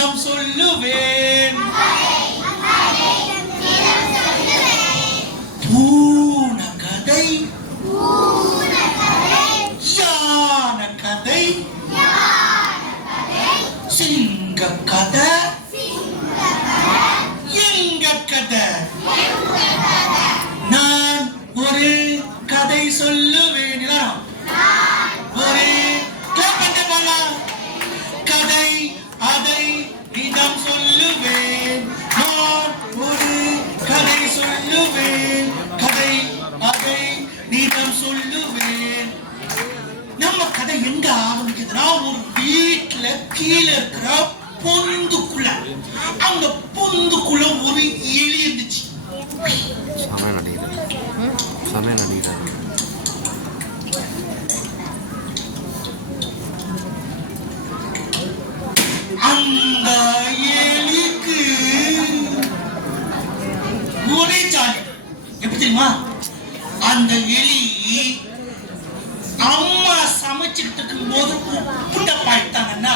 தினம் சொல்லுவேன். பூன கதை, யான கதை, சிங்க கதை, எங்க கதை. நான் ஒரு கதை சொல்லுவேன். ஒரு கதை அதை தினம் சொல்லுவேன். நான் ஒரு கதை சொல்லுவேன். கதை அதை தினம் சொல்லுவேன். நம்ம கதை எங்க ஆரம்பிக்குதுன்னா, ஒரு வீட்டுல கீழே இருக்கிற பொந்துக்குள்ள, அந்த பொந்துக்குள்ள ஒரு எலி இருந்துச்சு. அந்த எலிக்கு ஒரே ஜாலி. எப்படி தெரியுமா? அந்த எலி அம்மா சமைச்சுக்கிட்டு இருக்கும் போது புண்ட பாய்த்தாங்கன்னா,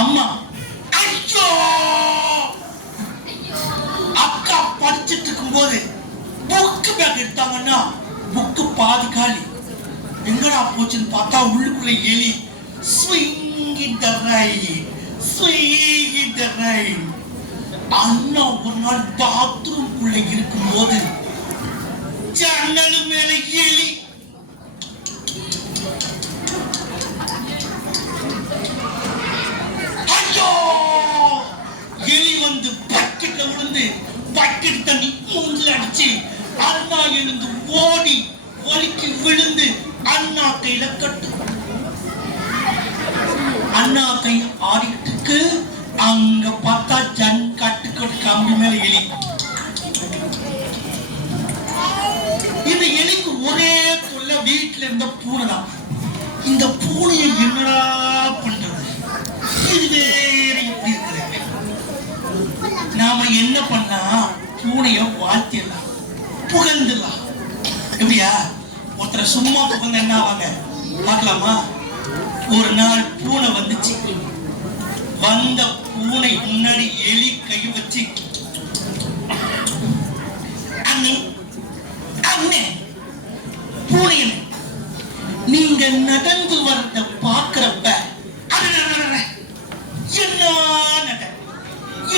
அம்மா ஐயோ, அக்கா படிச்சுட்டு இருக்கும் போது புக்கு பேக் எடுத்தாங்கன்னா புக்கு பாதி காலி. எங்கடா போச்சுன்னு பார்த்தா உள்ளுக்குள்ள எலி அண்ணா ஒரு நாள் பாத்ரூம் குள்ள இருக்கும் போது ஜன்னல் மேல எலி. ஐயோ, எலி வந்து பக்கெட்ல விழுந்து பக்கெட் தண்ணி மூஞ்சில அடிச்சு அண்ணா எழுந்து ஓடி வலிக்கு விழுந்து அண்ணா கையில கட்டு. அண்ணா கை ஆடிட்டு அங்க பார்த்தா ஜன் கட்டுக்கட்டு கம்பி மேல எலி. இந்த எலிக்கு ஒரே தொல்லை, வீட்டுல இருந்த பூனை தான். இந்த பூனையை என்னடா பண்றது? இது வேற எப்படி இருக்கிறது? நாம என்ன பண்ணா பூனைய வாழ்த்திடலாம், புகழ்ந்துடலாம். எப்படியா? ஒருத்தரை சும்மா புகழ்ந்து என்ன ஆவாங்க பார்க்கலாமா? ஒரு நாள் பூனை வந்துச்சு. வந்த பூனை முன்னாடி எலி கை வச்சு, அண்ணே அண்ணே பூனையன், நீங்க நடந்து வரத பாக்குறப்ப என்ன நட,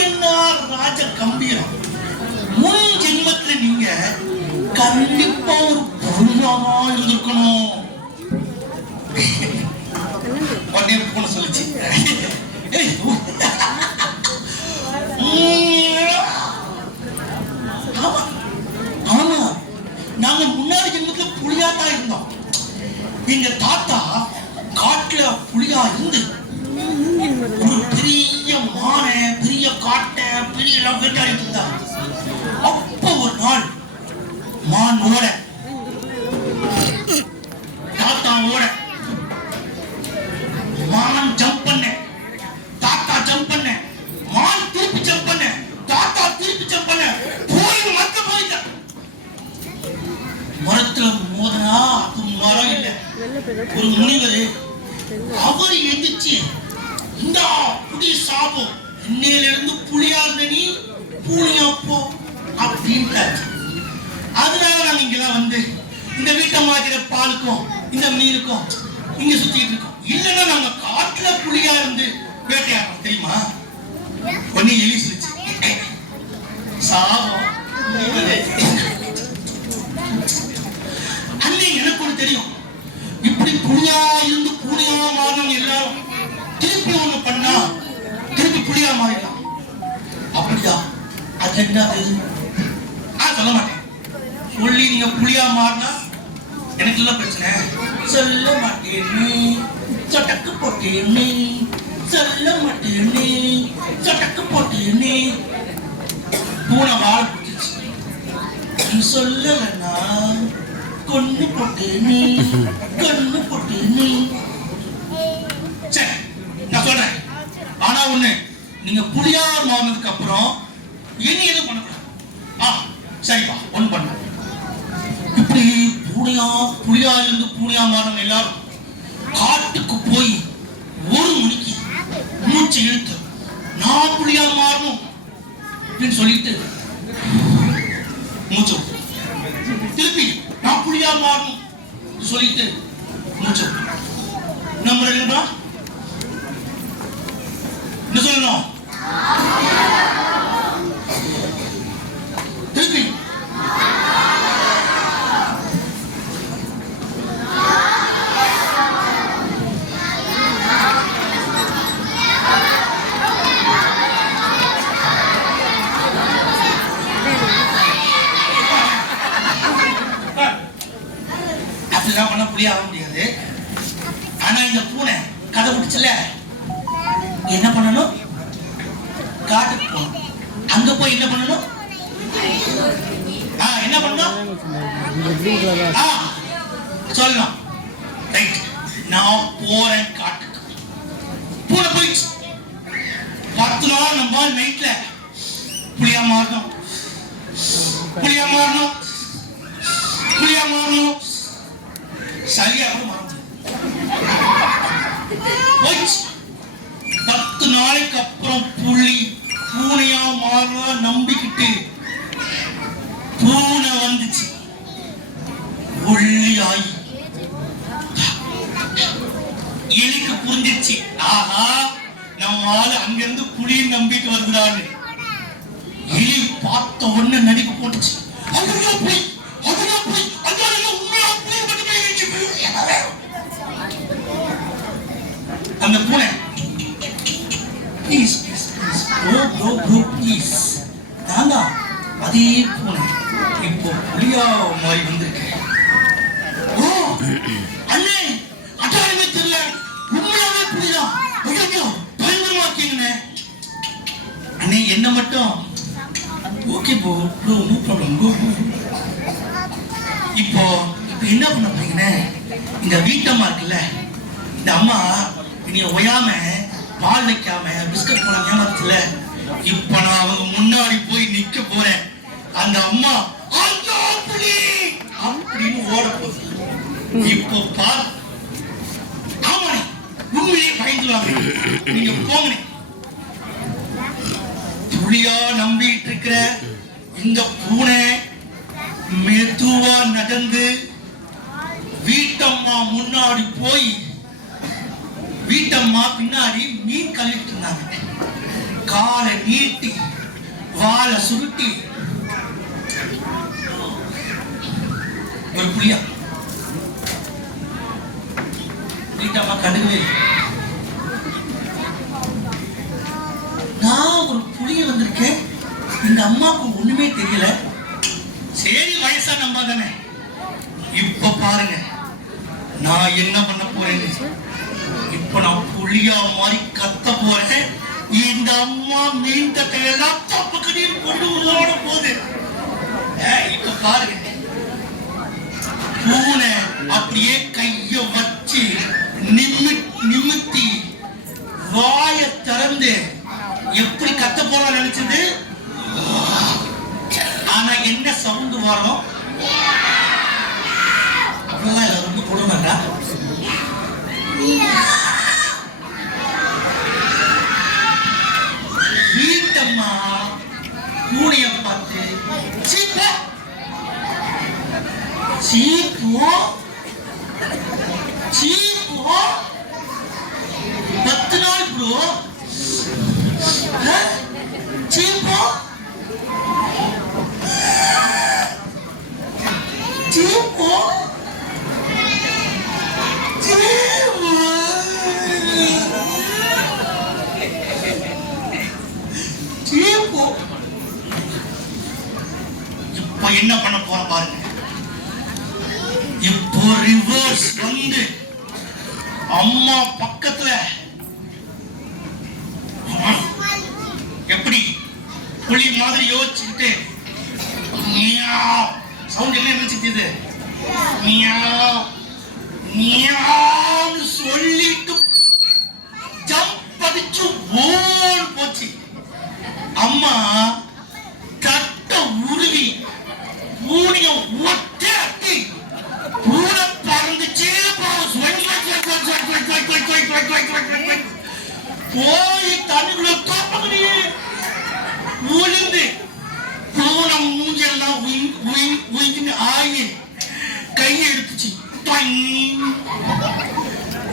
என்ன ராஜ கம்பீரம். முன் ஜென்மத்துல நீங்க கண்டிப்பா ஒரு புனிதமா இருந்திருக்கணும். உடனே பூனை சொல்லிச்சு, ஆமா, நாங்க முன்னாடி ஜென்மத்துல புலியாத்தான் இருந்தோம். எங்க தாத்தா காட்டுல புலியா இருந்து ஒரு பெரிய மானை, பெரிய காட்டை, பெரிய எல்லாம் வேட்டாடிட்டு இருந்தார். அப்ப ஒரு நாள் மான் ஓட, தாத்தா ஓட, மான் ஜம்ப் பண்ண, தாத்தா ஜம்ப் பண்ண, மான் திருப்பி ஜம்ப் பண்ண, தாத்தா திருப்பி ஜம்ப் பண்ண, போய் மத்த போயிட்ட. மரத்துல மோதனா அது மரம் இல்ல, ஒரு முனிவர். அவர் எந்திரிச்சு, இந்த புடி சாபம், இன்னையில இருந்து புலியா இருந்த நீ பூனியா போ அப்படின்ட்டாரு. அதனால நாங்க இங்கெல்லாம் வந்து இந்த வீட்டை மாதிரி பாலுக்கும் இந்த மீனுக்கும் இங்க சுத்திட்டு இருக்கோம். இல்லைன்னா நாங்க காட்டுல புலியா இருந்து வேட்டையாடுறோம் தெரியுமா? ஒண்ணு எலி சொல்லிச்சு, சாபம் அண்ணே எனக்கு ஒண்ணு தெரியும், இப்படி புலியா இருந்து புலியா மாறணும். எல்லாரும் திருப்பி ஒண்ணு பண்ணா திருப்பி புலியா மாறிடலாம். அப்படியா? அது என்னது? சொல்ல மாட்டேன். சொல்லி நீங்க புலியா மாறினா எனக்கு எல்லாம் பிரச்சனை. சொல்ல மாட்டேன்னு சொட்டக்கு போட்டேன்னு, சொல்ல மாட்டேன்னு சொட்டக்கு போட்டேன்னு. பூனை வாழ பிடிச்சிச்சு. சொல்லலன்னா கொன்னு போட்டேன்னு, கொன்னு போட்டேன்னு. சரி, நான் சொல்றேன். ஆனா ஒண்ணு, நீங்க புலியா மாறினதுக்கு அப்புறம் இனி எதுவும் பண்ணக்கூடாது. சரிப்பா, ஒண்ணு பண்ண. இப்படி புலியா இருந்து பூனையா மாறின எல்லாரும் காட்டுக்கு போய் மூச்சு இழுத்து நான் புலியா மாறணும் அப்படின்னு சொல்லிட்டு மூச்சு திருப்பி நான் புலியா மாறணும் சொல்லிட்டு மூச்சு நம்ம என்ன சொல்லணும் திருப்பி அப்படிலாம் பண்ண புளிய ஆக முடியாது. ஆனா இந்த பூனை கதை பிடிச்சல என்ன பண்ணணும்? காட்டுக்கு போகணும். அங்க போய் என்ன பண்ணணும்? என்ன பண்ணணும்? சொல்லணும். ரைட், நான் போறேன் காட்டுக்கு. பூனை போயிடுச்சு. 10 நாள் நம்ம நைட்ல புளியா மாறணும், புளியா மாறணும், புளியா மாறணும். சரியாக மாறணும். போயிடுச்சு. 10 நாளைக்கு அப்புறம் புலி பூனையா மாறா நம்பிக்கிட்டு பூனை வந்துச்சு. ஒல்லி ஆகி எலிக்கு புரிஞ்சிச்சு, ஆஹா நம்ம ஆளு அங்கிருந்து புலியை நம்பிட்டு வருகிறான்னு. எலி பார்த்த உடனே நடிப்பு போட்டுச்சு. அந்த பூனை ப்ளீஸ் ப்ளீஸ் ப்ளீஸ் ப்ளீஸ் தாங்க. அதே பூனை இப்போ புலியா மாறி வந்திருக்கு. ஓ அண்ணே, அட்டாலுமே தெரியல, உண்மையாவே புலியா. ஐயோ பயங்கரமா இருக்கீங்கண்ணே. அண்ணே என்ன மட்டும் ஓகே ப்ரோ, நோ ப்ராப்ளம். இப்போ என்ன பண்ண போறீங்கண்ணே? இந்த வீட்டம்மா இருக்குல்ல, இந்த அம்மா நீ ஒயாம பால் வைக்காம பிஸ்கட் போன ஏமாத்துல. இப்ப நான் அவங்க முன்னாடி போய் நிக்க போறேன். அந்த அம்மா அப்படின்னு ஓட போகுது. இப்போ பார், ஆமாண்ணே உண்மையிலேயே பயந்துருவாங்க. நீங்க போங்க. புலியா நம்பிட்டு இருக்கிற இந்த பூனை மெதுவா நடந்து வீட்டம்மா முன்னாடி போய், வீட்டம்மா பின்னாடி மீன் கழுவிட்டு இருந்தாங்க. காலை நீட்டி வாழை சுருட்டி ஒரு புலியா. வீட்டம்மா கடுகு, நான் ஒரு புலிய வந்திருக்கேன், இந்த அம்மாவுக்கு ஒண்ணுமே தெரியல. சரி வயசா நம்ம தானே. இப்ப பாருங்க நான் என்ன பண்ண போறேன்னு. இப்ப நான் புலியா மாதிரி கத்த போறேன். இந்த அம்மா மீன் தட்டையெல்லாம் தப்புக்கு கொண்டு ஓட போகுது. இப்ப பாருங்க, பூனை அப்படியே கைய வச்சு நிமித்தி வாய திறந்து எப்படி கத்த போல நினைச்சது. ஆனா என்ன சவுண்ட் வரும்? அப்படிலாம் இல்ல, ரொம்ப கொடுமைடா. வீட்டம்மா பூனைய பார்த்து சீப்போ சீப்போ சீப்போ 10 நாள் ப்ரோ சீப்போ சீப்போ இப்ப என்ன பண்ண போற பாருங்க. இப்போ ரிவர்ஸ் வந்து அம்மா பக்கத்துல எப்படி புலி மாதிரி யோசிச்சுட்டு சவுண்ட் என்ன நினைச்சிட்டு சொல்லிட்டு ஜம்ப் அடிச்சு ஓடி போச்சு. அம்மா தட்ட உருவி பூனைய ஒட்டி பூனை பறந்துச்சே போய்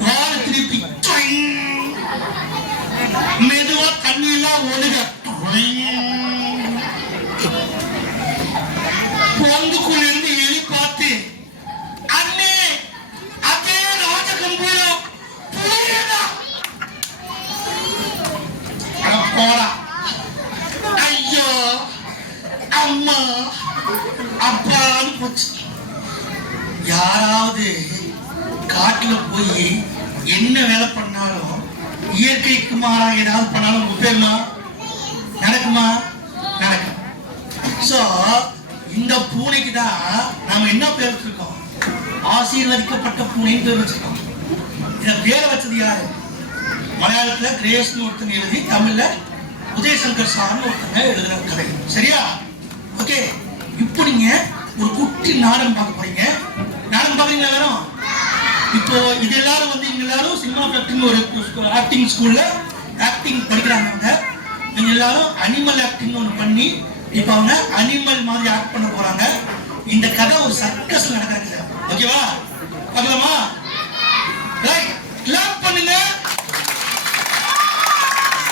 வாழ திருப்பி மெதுவா தண்ணியெல்லாம் ஒழுக பொந்துக்குள்ள இருந்து எலி பார்த்து அண்ணே அதே ராஜகம்பீரம் போடா ஐயோ அம்மா அப்பான்னு போச்சு. யாராவது காட்டுல போய் என்ன வேலை பண்ணாலும் இயற்கைக்கு மாறாக ஏதாவது பண்ணாலும் முப்பேருமா நடக்குமா? நடக்கும். சோ இந்த பூனைக்கு தான் நாம என்ன பேர் வச்சிருக்கோம்? ஆசீர்வதிக்கப்பட்ட பூனைன்னு பேர் வச்சிருக்கோம். இந்த பேரை வச்சது யாரு? மலையாளத்துல கிரேஸ்னு ஒருத்தங்க எழுதி, தமிழ்ல உதயசங்கர் சார்னு ஒருத்தங்க எழுதுற கதை. சரியா? ஓகே. இப்போ நீங்க ஒரு குட்டி நாடகம் பார்க்க போறீங்க. நாடகம் பாக்குறீங்களா எல்லாரும்? இப்போ இது எல்லாரும் வந்து இங்க எல்லாரும் சினிமா ஃபேக்டரின்னு ஒரு ஆக்டிங் ஸ்கூல்ல ஆக்டிங் படிக்கிறாங்க. இவங்க எல்லாரும் அனிமல் ஆக்டிங் ஒன்று பண்ணி இப்போ அவங்க அனிமல் மாதிரி ஆக்ட் பண்ண போறாங்க. இந்த கதை ஒரு சர்க்கஸ்ல நடக்கிறது. ஓகேவா? பார்க்கலாமா? ரைட்.